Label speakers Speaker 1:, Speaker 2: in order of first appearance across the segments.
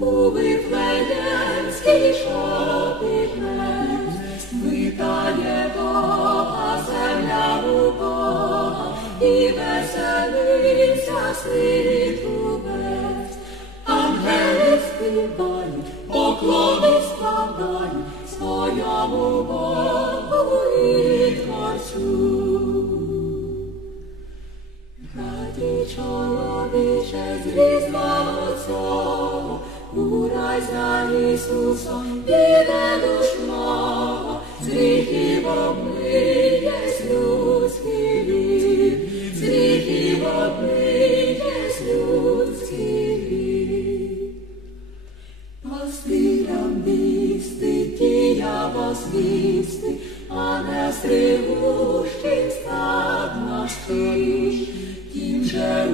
Speaker 1: у Вифлеємський шопіт витає Бога земля у Бога, і веселиться світ увесь. Ангели співають, поклони складають своєму Богу і Творцю. Чоловіче з різного за Ісусом піде душного, з гріхів обмиє людський рід, з гріхів обмиє людський рід. Пастирям вісти, тія возвісти, а не стригущий стад наш тиш. Тім же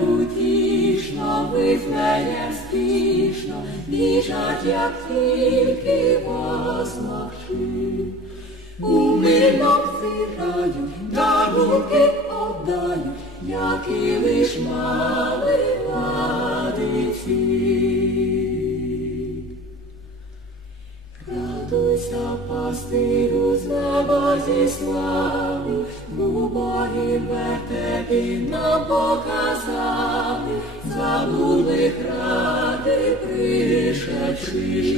Speaker 1: утішно, вифлеєм спішно, біжать, як тільки возмогши. У мирном зирають, дарунки отдають, які лиш мали владиці. Радуйся, пастирю, з неба зі слави, Богів вертепі нам показали, забули ради пришедши,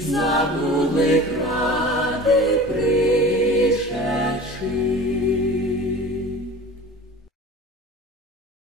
Speaker 1: забули